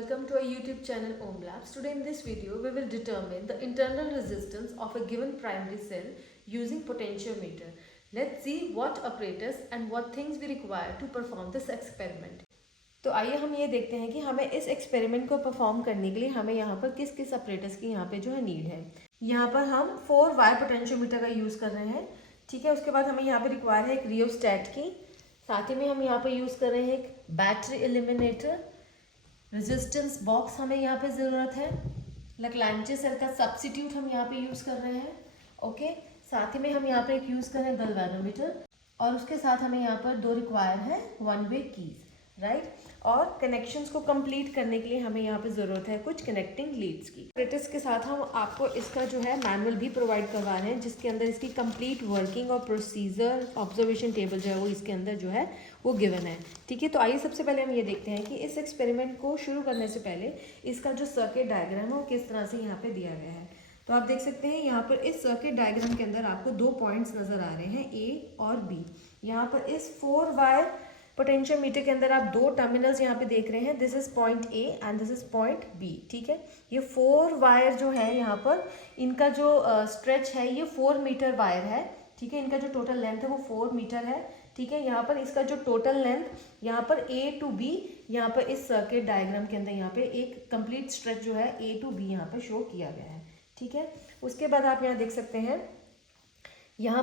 welcome to our YouTube channel Om Labs. Today in this video we will determine the internal resistance of a given primary cell using potentiometer. Let's see what apparatus and what things we require to perform this experiment. तो आइए हम ये देखते हैं कि हमें इस experiment को परफॉर्म करने के लिए हमें यहाँ पर किस किस अपरेटस की यहाँ पे जो है नीड है। यहाँ पर हम 4 वायर पोटेंशियोमीटर का यूज़ कर रहे हैं, ठीक है। उसके बाद हमें यहाँ पे रिक्वायर है एक रियोस्टैट की, साथ ही में हम यहाँ पे यूज़ कर रहे हैं एक बैटरी एलिमिनेटर, रेजिस्टेंस बॉक्स हमें यहाँ पे ज़रूरत है, लैग्रैंज सेल का सब्स्टिट्यूट हम यहाँ पे यूज़ कर रहे हैं, ओके। साथ ही में हम यहाँ पे एक यूज़ कर रहे हैं गैल्वेनोमीटर, और उसके साथ हमें यहाँ पर 2 रिक्वायर है 1 वे कीज़, राइट। और कनेक्शंस को कंप्लीट करने के लिए हमें यहाँ पे ज़रूरत है कुछ कनेक्टिंग लीड्स की। अपरेटस के साथ हम आपको इसका जो है मैनुअल भी प्रोवाइड करवा रहे हैं, जिसके अंदर इसकी कंप्लीट वर्किंग और प्रोसीजर ऑब्जर्वेशन टेबल जो है वो इसके अंदर जो है वो गिवन है, ठीक है। तो आइए सबसे पहले हम ये देखते हैं कि इस एक्सपेरिमेंट को शुरू करने से पहले इसका जो सर्किट डायग्राम है वो किस तरह से यहाँ पे दिया गया है। तो आप देख सकते हैं यहाँ पर इस सर्किट डायग्राम के अंदर आपको 2 पॉइंट्स नज़र आ रहे हैं, ए और बी। यहाँ पर इस 4 वायर पोटेंशियोमीटर के अंदर आप 2 टर्मिनल्स यहाँ पे देख रहे हैं, this is point A and this is point B, ठीक है। ये 4 वायर जो है यहाँ पर इनका जो स्ट्रेच है ये 4 मीटर वायर है, ठीक है। इनका जो टोटल लेंथ है वो 4 मीटर है, ठीक है। यहाँ पर इसका जो टोटल लेंथ यहाँ पर ए टू बी यहाँ पर इस सर्किट डायग्राम के अंदर यहाँ पे एक कंप्लीट स्ट्रेच जो है ए टू बी यहाँ पर शो किया गया है, ठीक है। उसके बाद आप यहाँ देख सकते हैं यहाँ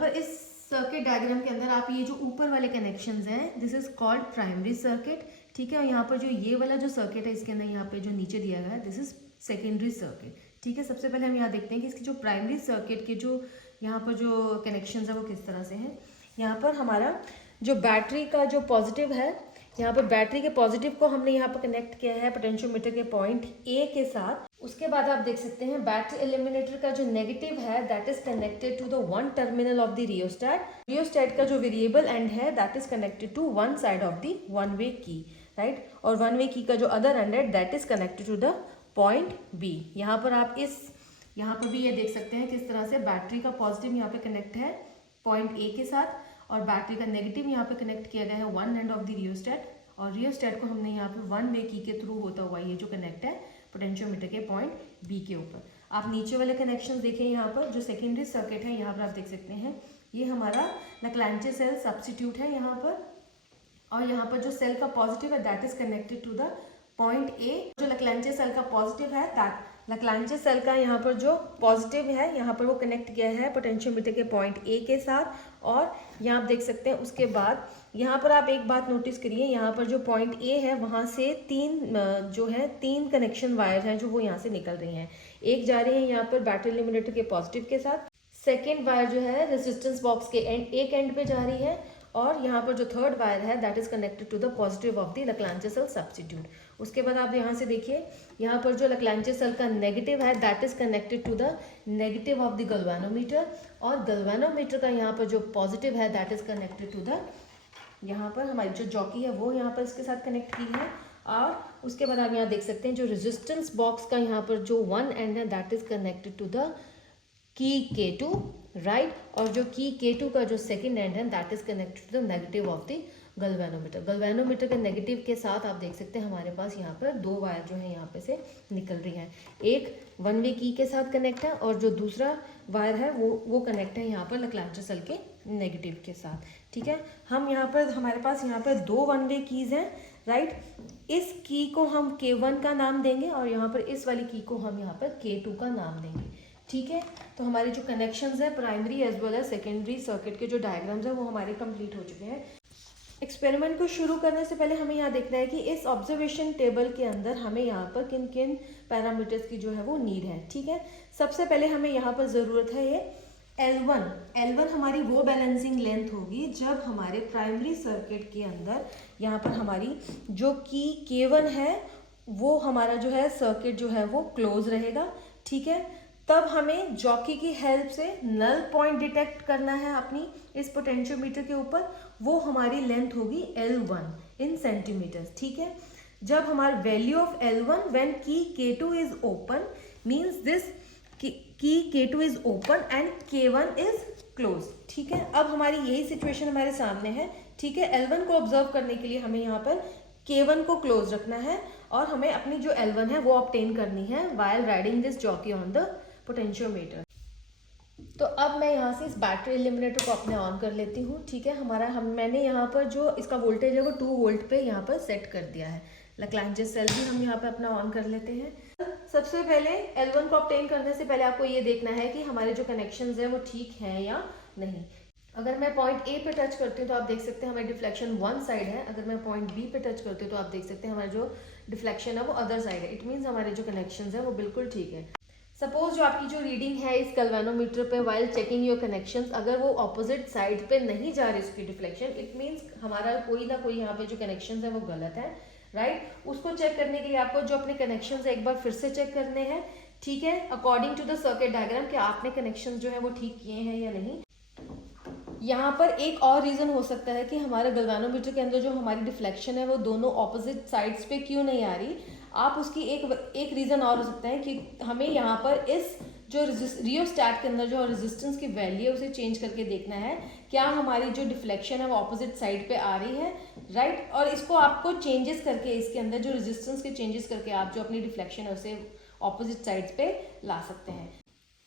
पर इस सर्किट डायग्राम के अंदर आप ये जो ऊपर वाले कनेक्शंस हैं this is called primary circuit, ठीक है। और यहाँ पर जो ये वाला जो सर्किट है इसके अंदर यहाँ पे जो नीचे दिया गया है दिस इज सेकेंडरी सर्किट, ठीक है। सबसे पहले हम यहाँ देखते हैं कि इसकी जो प्राइमरी सर्किट के जो यहाँ पर जो कनेक्शंस है वो किस तरह से हैं। यहाँ पर हमारा जो बैटरी का जो पॉजिटिव है, यहाँ पर बैटरी के पॉजिटिव को हमने यहाँ पर कनेक्ट किया है पोटेंशियोमीटर के पॉइंट ए के साथ। उसके बाद आप देख सकते हैं बैटरी एलिमिनेटर का जो नेगेटिव है that is connected to the 1 terminal of the rheostat. Rheostat का जो वेरिएबल एंड है that is connected to 1 side of the 1 way key, right. और 1 वे की का जो अदर एंड है that is connected to the point B. यहाँ पर आप यहाँ पर भी ये देख सकते हैं किस तरह से बैटरी का पॉजिटिव यहाँ पे कनेक्ट है पॉइंट ए के साथ, और बैटरी का नेगेटिव यहाँ पे कनेक्ट किया गया है 1 एंड ऑफ द रियोस्टैट, और रियोस्टैट को हमने यहाँ पे 1 वे की के थ्रू होता हुआ ये जो कनेक्ट है पोटेंशियोमीटर के पॉइंट बी के ऊपर। आप नीचे वाले कनेक्शन देखें, यहाँ पर जो सेकेंडरी सर्किट है यहाँ पर आप देख सकते हैं ये हमारा लैग्रैंज सेल सब्स्टिट्यूट है यहाँ पर, और यहाँ पर जो सेल का पॉजिटिव है that is connected to the point A. जो लैग्रैंज सेल का पॉजिटिव है दैट लैग्रैंज सेल का यहाँ पर जो पॉजिटिव है यहाँ पर वो कनेक्ट किया है पोटेंशियोमीटर के पॉइंट ए के साथ, और यहाँ आप देख सकते हैं। उसके बाद यहाँ पर आप एक बात नोटिस करिए, यहाँ पर जो पॉइंट ए है वहाँ से 3 कनेक्शन वायर हैं जो वो यहाँ से निकल रही हैं। एक जा रही है यहाँ पर बैटरी एलिमिनेटर के पॉजिटिव के साथ, सेकेंड वायर जो है रेजिस्टेंस बॉक्स के एक एंड पे जा रही है, और यहाँ पर जो थर्ड वायर है that is connected to the positive of the Leclanche cell substitute. उसके बाद आप यहाँ से देखिए यहाँ पर जो लैग्रैंज सेल का नेगेटिव है that is connected to the negative of the galvanometer, और गैल्वेनोमीटर का यहाँ पर जो पॉजिटिव है that is connected to the यहाँ पर हमारी जो जॉकी है वो यहाँ पर इसके साथ कनेक्ट की है। और उसके बाद आप यहाँ देख सकते हैं जो रेजिस्टेंस बॉक्स का यहाँ पर जो 1 एंड है that is connected to the key K2, right. और जो की K2 का जो सेकेंड एंड है that is connected to the negative of the galvanometer. Galvanometer के नेगेटिव के साथ आप देख सकते हैं हमारे पास यहाँ पर 2 वायर जो है यहाँ पे से निकल रही हैं, एक 1 वे की के साथ कनेक्ट है और जो दूसरा वायर है वो कनेक्ट है यहाँ पर लैग्रैंज सेल के नेगेटिव के साथ, ठीक है। हम यहाँ पर हमारे पास यहाँ पर 2 1 वे कीज़ हैं, राइट। इस की को हम K1 का नाम देंगे और यहाँ पर इस वाली की को हम यहाँ पर K2 का नाम देंगे, ठीक है। तो हमारे जो कनेक्शंस है primary as well as secondary circuit के जो डायग्राम्स है वो हमारे कंप्लीट हो चुके हैं। एक्सपेरिमेंट को शुरू करने से पहले हमें यहाँ देखना है कि इस ऑब्जर्वेशन टेबल के अंदर हमें यहाँ पर किन किन पैरामीटर्स की जो है वो नीड है, ठीक है। सबसे पहले हमें यहाँ पर ज़रूरत है ये L1 हमारी वो बैलेंसिंग लेंथ होगी जब हमारे प्राइमरी सर्किट के अंदर यहाँ पर हमारी जो की K1 है वो हमारा जो है सर्किट जो है वो क्लोज रहेगा, ठीक है। तब हमें जॉकी की हेल्प से नल पॉइंट डिटेक्ट करना है अपनी इस पोटेंशियोमीटर के ऊपर, वो हमारी लेंथ होगी L1 इन सेंटीमीटर्स, ठीक है। जब हमारा वैल्यू ऑफ L1 व्हेन की K2 is open means this की K2 is open and K1 is close, ठीक है। अब हमारी यही सिचुएशन हमारे सामने है, ठीक है। L1 को ऑब्जर्व करने के लिए हमें यहाँ पर K1 को क्लोज रखना है और हमें अपनी जो L1 है वो ऑब्टेन करनी है while riding this jockey on the potentiometer. तो अब मैं यहाँ से इस बैटरी एलिमिनेटर को अपने ऑन कर लेती हूँ। ठीक है, मैंने यहाँ पर जो इसका वोल्टेज है वो 2 वोल्ट पे यहाँ पर सेट कर दिया है। लैग्रैन्ज सेल भी हम यहाँ पे अपना ऑन कर लेते हैं। सबसे पहले L1 को ऑब्टेन करने से पहले आपको ये देखना है कि हमारे जो कनेक्शंस हैं वो ठीक हैं या नहीं। अगर मैं पॉइंट ए पे टच करती हूँ तो आप देख सकते हैं हमारी डिफ्लेक्शन वन साइड है। अगर मैं पॉइंट बी पे टच करती हूँ तो आप देख सकते हैं हमारा जो डिफ्लेक्शन है वो अदर साइड है। इट मीन्स हमारे जो कनेक्शंस है वो बिल्कुल ठीक है। सपोज जो आपकी जो रीडिंग है इस गैल्वेनोमीटर पे वाइल चेकिंग योर कनेक्शंस, अगर वो ऑपोजिट साइड पे नहीं जा रही उसकी डिफ्लेक्शन, इट मीन्स हमारा कोई ना कोई यहाँ पे जो कनेक्शंस है वो गलत है, राइट। उसको चेक करने के लिए आपको जो अपने कनेक्शंस है एक बार फिर से चेक करने हैं। ठीक है, according to the circuit diagram कि आपने कनेक्शन जो है वो ठीक किए हैं या नहीं। यहाँ पर एक और रीज़न हो सकता है कि हमारे गैल्वेनोमीटर के अंदर जो हमारी डिफ्लेक्शन है वो दोनों ऑपोजिट साइड्स पे क्यों नहीं आ रही। आप उसकी एक रीज़न और हो सकता है कि हमें यहाँ पर इस जो रियोस्टैट के अंदर जो रेजिस्टेंस की वैल्यू है उसे चेंज करके देखना है क्या हमारी जो डिफ्लेक्शन है वो ऑपोजिट साइड पे आ रही है, राइट। और इसको आपको चेंजेस करके इसके अंदर जो रेजिस्टेंस के चेंजेस करके आप जो अपनी डिफ्लेक्शन है उसे ऑपोजिट साइड्स पे ला सकते हैं।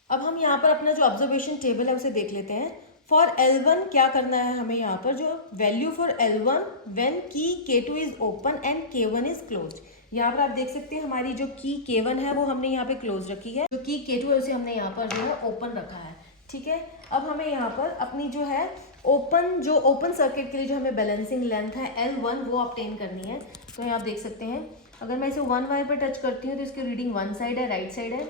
अब हम यहाँ पर अपना जो ऑब्जर्वेशन टेबल है उसे देख लेते हैं। फॉर L1 क्या करना है हमें, यहाँ पर जो वैल्यू फॉर L1 व्हेन की K2 is open and K1 is close. यहाँ पर आप देख सकते हैं हमारी जो की K1 है वो हमने यहाँ पे क्लोज रखी है, जो की K2 है उसे हमने यहाँ पर जो है ओपन रखा है। ठीक है, अब हमें यहाँ पर अपनी जो है ओपन सर्किट के लिए जो हमें बैलेंसिंग लेंथ है L1 वो ऑब्टेन करनी है। तो यहाँ आप देख सकते हैं अगर मैं इसे वन वायर पर टच करती हूँ तो इसकी रीडिंग वन साइड है, राइट साइड है।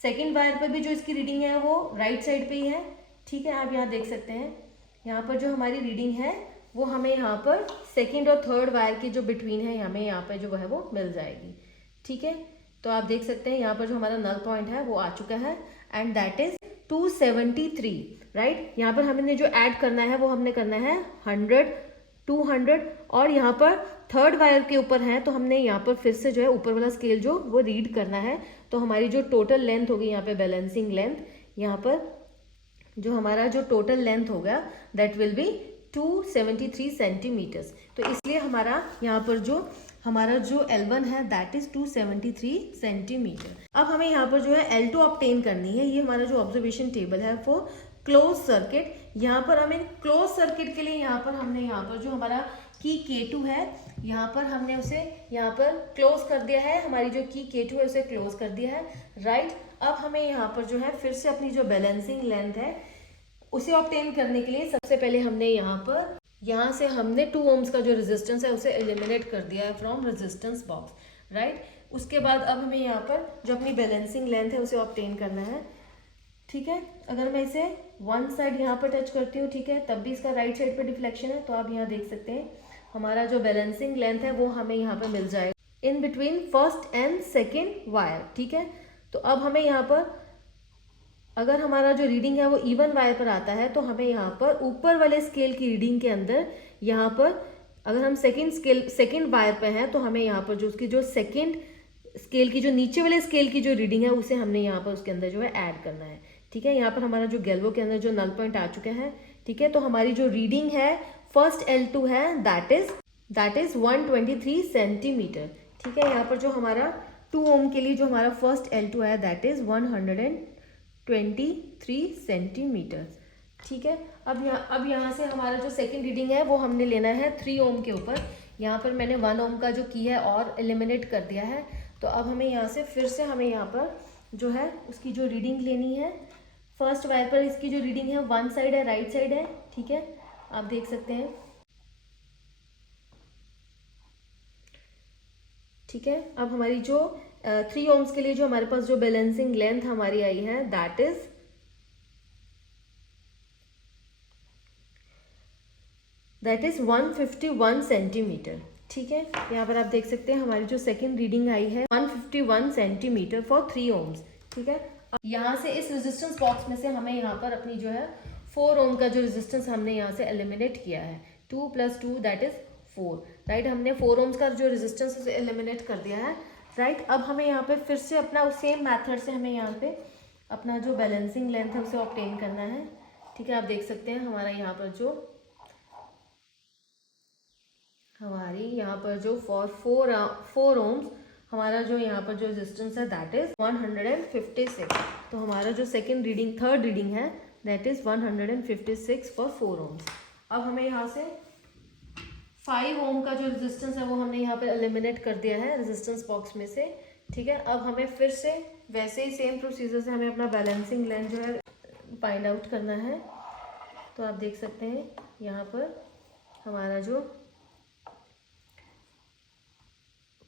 सेकेंड वायर पर भी जो इसकी रीडिंग है वो राइट साइड पे ही है। ठीक है, आप यहाँ देख सकते हैं यहाँ पर जो हमारी रीडिंग है वो हमें यहाँ पर सेकेंड और थर्ड वायर की जो बिटवीन है हमें यहाँ पर जो है वो मिल जाएगी। ठीक है, तो आप देख सकते हैं यहाँ पर जो हमारा नल पॉइंट है वो आ चुका है एंड दैट इज 273, राइट। यहाँ पर हमने जो ऐड करना है वो हमने करना है 100, 200 और यहाँ पर थर्ड वायर के ऊपर है तो हमने यहाँ पर फिर से जो है ऊपर वाला स्केल जो वो रीड करना है। तो हमारी जो टोटल लेंथ होगी यहाँ पे बैलेंसिंग लेंथ, यहाँ पर जो हमारा जो टोटल लेंथ होगा दैट विल बी 273 सेंटीमीटर्स। तो इसलिए हमारा यहाँ पर जो हमारा जो L1 है दैट इज 273 सेंटीमीटर। अब हमें यहाँ पर जो है L2 ऑब्टेन करनी है। ये हमारा जो ऑब्जर्वेशन टेबल है फॉर क्लोज सर्किट। यहाँ पर हमें क्लोज सर्किट के लिए यहाँ पर जो हमारा की K2 है यहाँ पर हमने उसे यहाँ पर क्लोज कर दिया है, हमारी जो की K2 है उसे क्लोज कर दिया है, राइट। अब हमें यहाँ पर जो है फिर से अपनी जो बैलेंसिंग लेंथ है उसे ऑब्टेन करने के लिए सबसे पहले हमने यहाँ से हमने 2 ओम्स का जो रेजिस्टेंस है उसे एलिमिनेट कर दिया है फ्रॉम रेजिस्टेंस बॉक्स, राइट। उसके बाद अब हमें यहाँ पर जो अपनी बैलेंसिंग लेंथ है उसे ऑब्टेन करना है। ठीक है, अगर मैं इसे वन साइड यहाँ पर टच करती हूँ, ठीक है, तब भी इसका राइट साइड पर डिफ्लेक्शन है। तो आप यहाँ देख सकते हैं हमारा जो बैलेंसिंग लेंथ है वो हमें यहाँ पर मिल जाएगा in between first and second wire. ठीक है, तो अब हमें यहाँ पर अगर हमारा जो रीडिंग है वो इवन वायर पर आता है तो हमें यहाँ पर ऊपर वाले स्केल की रीडिंग के अंदर यहाँ पर अगर हम सेकेंड वायर पर हैं तो हमें यहाँ पर जो उसकी जो सेकेंड स्केल की जो नीचे वाले स्केल की जो रीडिंग है उसे हमने यहाँ पर उसके अंदर जो है ऐड करना है। ठीक है, यहाँ पर हमारा जो गैल्वो के अंदर जो नल पॉइंट आ चुके हैं। ठीक है, तो हमारी जो रीडिंग है फर्स्ट L2 है दैट इज 123 सेंटीमीटर। ठीक है, यहाँ पर जो हमारा 2 ओम के लिए जो हमारा फर्स्ट L2 है दैट इज 123 सेंटीमीटर। ठीक है, अब यहाँ से हमारा जो सेकंड रीडिंग है वो हमने लेना है 3 ओम के ऊपर। यहाँ पर मैंने 1 ओम का जो की है और एलिमिनेट कर दिया है। तो अब हमें यहाँ से फिर से हमें यहाँ पर जो है उसकी जो रीडिंग लेनी है। फर्स्ट वायर पर इसकी जो रीडिंग है वन साइड है, राइट साइड है। ठीक है, आप देख सकते हैं। ठीक है, अब हमारी जो 3 ओम्स के लिए जो हमारे पास जो बैलेंसिंग लेंथ हमारी आई है दैट इज 151 सेंटीमीटर। ठीक है, यहाँ पर आप देख सकते हैं हमारी जो सेकंड रीडिंग आई है 151 सेंटीमीटर फॉर 3 ओम्स। ठीक है, यहाँ से इस रेजिस्टेंस बॉक्स में से हमें यहाँ पर अपनी जो है 4 ओम का जो रेजिस्टेंस हमने यहाँ से एलिमिनेट किया है 2 + 2 दैट इज 4, राइट। हमने 4 ओम्स का जो रेजिस्टेंस उसे एलिमिनेट कर दिया है, राइट। अब हमें यहाँ पे फिर से अपना सेम मेथड से हमें यहाँ पे अपना जो बैलेंसिंग लेंथ है उसे ऑब्टेन करना है। ठीक है, आप देख सकते हैं हमारा यहाँ पर जो हमारी यहाँ पर जो फॉर फोर ओम्स हमारा जो यहाँ पर जो रेजिस्टेंस है दैट इज 156। तो हमारा जो थर्ड रीडिंग है दैट इज 156 फॉर 4 ओम्स। अब हमें यहाँ से 5 ओम का जो रेजिस्टेंस है वो हमने यहाँ पर एलिमिनेट कर दिया है रेजिस्टेंस बॉक्स में से। ठीक है, अब हमें फिर से वैसे ही सेम प्रोसीजर से हमें अपना बैलेंसिंग लेंथ जो है फाइंड आउट करना है। तो आप देख सकते हैं यहाँ पर हमारा जो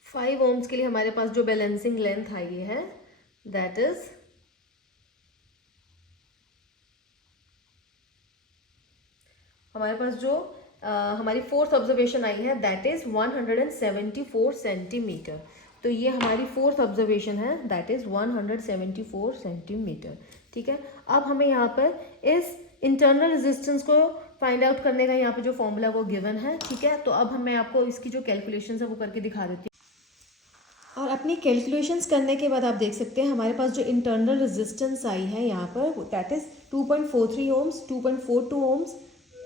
5 ओम्स के लिए हमारे पास जो बैलेंसिंग लेंथ आई है दैट इज हमारे पास जो हमारी फोर्थ ऑब्जर्वेशन आई है दैट इज 174 सेंटीमीटर। तो ये हमारी फोर्थ ऑब्जर्वेशन है दैट इज 174 सेंटीमीटर। ठीक है, अब हमें यहाँ पर इस इंटरनल रेजिस्टेंस को फाइंड आउट करने का यहाँ पे जो फॉर्मूला वो गिवन है। ठीक है, तो अब मैं आपको इसकी जो कैलकुलेशंस है वो करके दिखा देती हूँ। और अपनी कैलकुलेशंस करने के बाद आप देख सकते हैं हमारे पास जो इंटरनल रेजिस्टेंस आई है यहाँ पर that is 2.43 ohms, 2.42 ohms,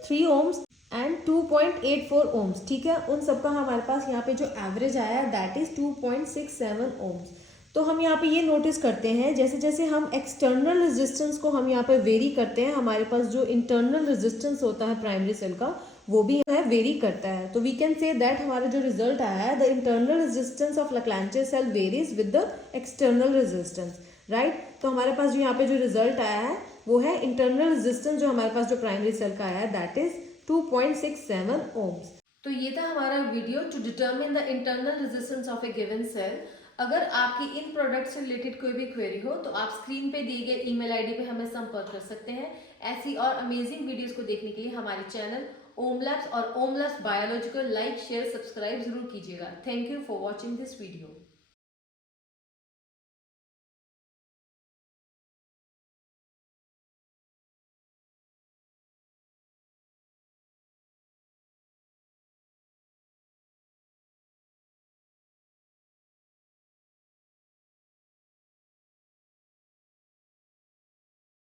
3 ohms and 2.84 ohms. ठीक है, उन सबका हमारे पास यहाँ पे जो एवरेज आया है दैट इज 2.67 ओम्स। तो हम यहाँ पे ये नोटिस करते हैं जैसे जैसे हम एक्सटर्नल रेजिस्टेंस को हम यहाँ पे वेरी करते हैं हमारे पास जो इंटरनल रेजिस्टेंस होता है प्राइमरी सेल का वो भी है वेरी करता है। तो वी कैन से दैट हमारा जो रिजल्ट आया है the internal resistance of Leclanche cell varies with the external resistance. Right, तो हमारे पास जो यहाँ पे जो रिजल्ट आया है वो है इंटरनल रेजिस्टेंस जो हमारे पास जो प्राइमरी सेल का आया है दैट इज 2.67 ohms। तो ये था हमारा video to determine the internal resistance of a given cell. अगर आपकी इन प्रोडक्ट से रिलेटेड कोई भी क्वेरी हो तो आप स्क्रीन पे दिए गए ईमेल आईडी पे हमें संपर्क कर सकते हैं। ऐसी और अमेजिंग वीडियोस को देखने के लिए हमारे चैनल ओम लैब्स और Om labs biological like share subscribe जरूर कीजिएगा। Thank you for watching this video.